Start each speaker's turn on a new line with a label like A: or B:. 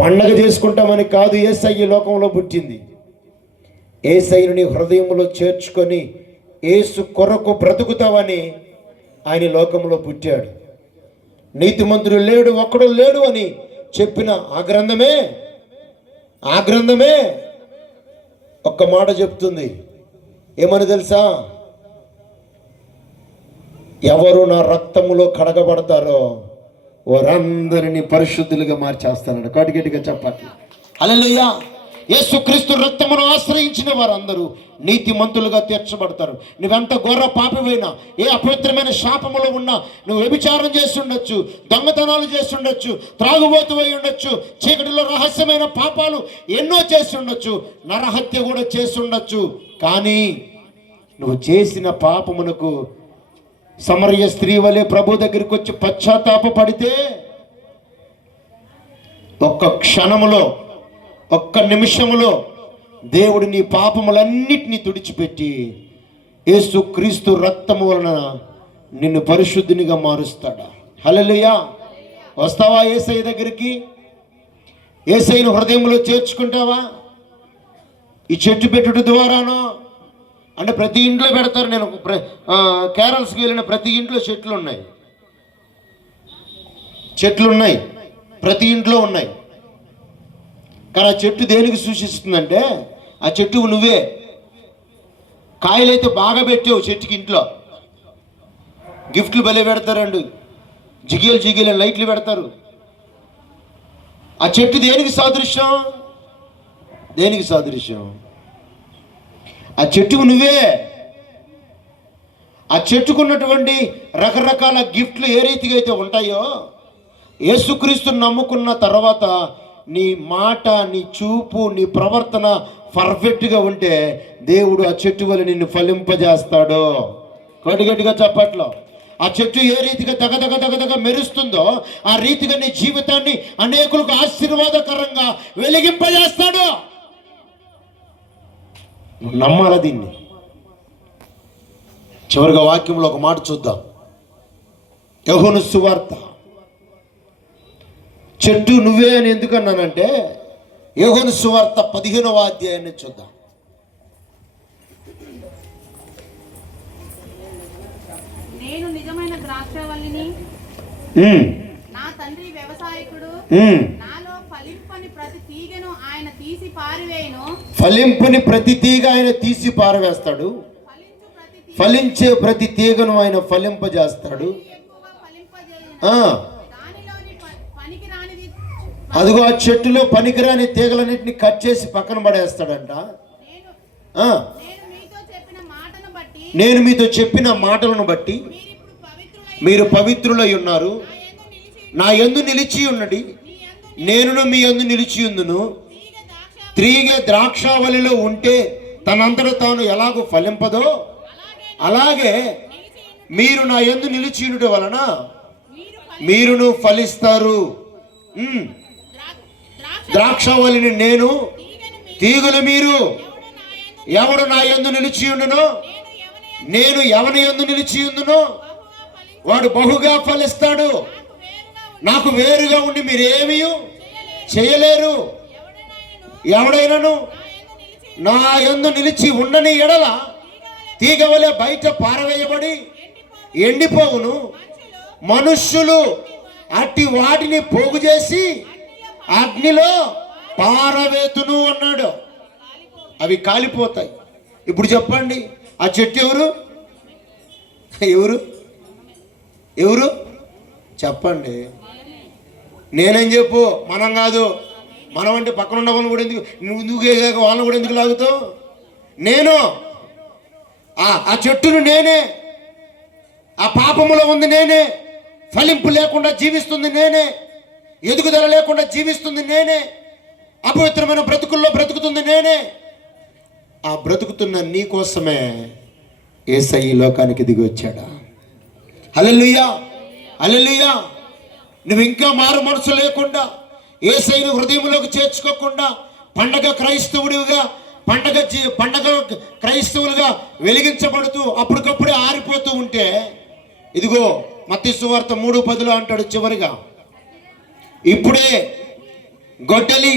A: పండగ చేసుకుంటామని కాదు ఏసై ఈ లోకంలో పుట్టింది. ఏసైను నీ హృదయంలో చేర్చుకొని ఏసు కొరకు బ్రతుకుతావని ఆయన లోకంలో పుట్టాడు. నీతిమంతుడు లేడు ఒక్కడు లేడు అని చెప్పిన ఆ గ్రంథమే ఆ గ్రంథమే ఒక్క మాట చెప్తుంది. ఏమని తెలుసా? ఎవరు నా రక్తములో కడగబడతారో వారందరినీ పరిశుద్ధులుగా మార్చేస్తానని కోటిగట్టిగా చెప్పాలి అలలుయ్యా యేసుక్రీస్తు రక్తమును ఆశ్రయించిన వారందరూ నీతిమంతులుగా తీర్చబడతారు. నువ్వెంత ఘోర పాపమైనా ఏ అపవిత్రమైన శాపములో ఉన్నా నువ్వు వ్యభిచారం చేస్తుండొచ్చు దొంగతనాలు చేస్తుండొచ్చు త్రాగుబోతు అయి ఉండొచ్చు చీకటిలో రహస్యమైన పాపాలు ఎన్నో చేస్తుండొచ్చు నరహత్య కూడా చేస్తుండొచ్చు కానీ నువ్వు చేసిన పాపమునకు సమరయ్య స్త్రీ వలె ప్రభు దగ్గరికి వచ్చి పశ్చాత్తాప పడితే ఒక్క క్షణములో ఒక్క నిమిషములో దేవుడు నీ పాపములన్నిటినీ తుడిచిపెట్టి యేసు క్రీస్తు రక్తము వలన నిన్ను పరిశుద్ధినిగా మారుస్తాడా? హలలుయా వస్తావా ఏసై దగ్గరికి? ఏసైను హృదయంలో చేర్చుకుంటావా? ఈ చెట్టు పెట్టుడు ద్వారానో? అంటే ప్రతి ఇంట్లో పెడతారు నేను ప్ర కేరళస్కి వెళ్ళిన ప్రతి ఇంట్లో చెట్లు ఉన్నాయి. చెట్లు ఉన్నాయి. ప్రతి ఇంట్లో ఉన్నాయి. కానీ ఆ చెట్టు దేనికి సూచిస్తుందంటే ఆ చెట్టు నువ్వే. కాయలైతే బాగా పెట్టావు చెట్టుకి ఇంట్లో. గిఫ్ట్లు భలే పెడతారండి. జిగేలు జిగేలు లైట్లు పెడతారు. ఆ చెట్టు దేనికి సాదృశ్యం? దేనికి సాదృశ్యం? ఆ చెట్టుకు నువ్వే. ఆ చెట్టుకున్నటువంటి రకరకాల గిఫ్ట్లు ఏ రీతిగా అయితే ఉంటాయో యేసుక్రీస్తుని నమ్ముకున్న తర్వాత నీ మాట నీ చూపు నీ ప్రవర్తన పర్ఫెక్ట్గా ఉంటే దేవుడు ఆ చెట్టు వల్ల నిన్ను ఫలింపజేస్తాడు. గట్టిగట్టిగా చెప్పట్లో. ఆ చెట్టు ఏ రీతిగా తగదగ తగదగ మెరుస్తుందో ఆ రీతిగా నీ జీవితాన్ని అనేకులకు ఆశీర్వాదకరంగా వెలిగింపజేస్తాడు. నువ్వు నమ్మాల దీన్ని? చివరిగా వాక్యంలో ఒక మాట చూద్దాం. యహోను సువార్త చెట్టు నువ్వే అని ఎందుకు అన్నానంటే యహోను సువార్త పదిహేనవ అధ్యాయాన్ని చూద్దాం.
B: నేను నిజమైన ద్రాక్షవల్లిని నా తండ్రి వ్యవసాయకుడు ఫలింపని ప్రతి
A: తీగ ఆయన తీసి పారవేస్తాడు.
B: ఫలించు ప్రతి
A: తీగను. ఆయన ఫలింపజేస్తాడు. అదిగో ఆ చెట్టులో పనికిరాని తీగలన్నింటినీ కట్ చేసి పక్కన పడేస్తాడంట.
B: నేను మీతో చెప్పిన
A: మాటలను బట్టి మీరు పవిత్రులై ఉన్నారు.
B: నా యందు నిలిచి
A: ఉన్నది.
B: నేనును
A: నేను మీ యందు నిలిచియుందును
B: తీగ
A: ద్రాక్షావళిలో ఉంటే తనంతట తాను ఎలాగో ఫలింపదో
B: అలాగే
A: మీరు నా యందు నిలిచి వలన మీరును ఫలిస్తారు.
B: ద్రాక్ష
A: ద్రాక్షావళిని నేను
B: తీగలు
A: తీగులు మీరు
B: ఎవడు నా యందు
A: నిలిచియుండునో
B: నేను ఎవని యందు నిలిచియుందునో
A: వాడు బహుగా ఫలిస్తాడు.
B: నాకు వేరుగా ఉండి
A: నాకు మీరేమీ చేయలేరు. ఎవడైనాను
B: నా యందు నిలిచి
A: ఉండని ఎడల తీగవలే బయట పారవేయబడి ఎండిపోవును.
B: మనుషులు
A: మనుష్యులు అట్టి వాటిని పోగు చేసి అగ్నిలో పారవేతును అన్నాడు. అవి కాలిపోతాయి. ఇప్పుడు చెప్పండి ఆ చెట్టు ఎవరు? ఎవరు? ఎవరు? చెప్పండి. నేనేం చెప్పు? మనం కాదు. మనం అంటే పక్కన ఉన్న వాళ్ళని కూడా ఎందుకు నువ్వు నువ్వు వాళ్ళని కూడా ఎందుకు లాగుతావు? నేను? ఆ ఆ చెట్టును నేనే. ఆ పాపములో ఉంది నేనే. ఫలింపు లేకుండా జీవిస్తుంది నేనే. ఎదుగుదల లేకుండా జీవిస్తుంది నేనే. అపవిత్రమైన బ్రతుకుల్లో బ్రతుకుతుంది నేనే. ఆ బ్రతుకుతున్న నీ కోసమే ఏసై లోకానికి దిగి వచ్చాడా? అల్లెలుయ్యా అల్లెలుయ్యా నువ్వు ఇంకా మారు మనసు లేకుండా ఏసైన హృదయంలోకి చేర్చుకోకుండా పండగ క్రైస్తవుడిగా పండగ జీ- పండగ క్రైస్తవులుగా వెలిగించబడుతూ అప్పటికప్పుడే ఆరిపోతూ ఉంటే ఇదిగో మత్స్సువార్త మూడు పదిలో అంటాడు చివరిగా. ఇప్పుడే గొడ్డలి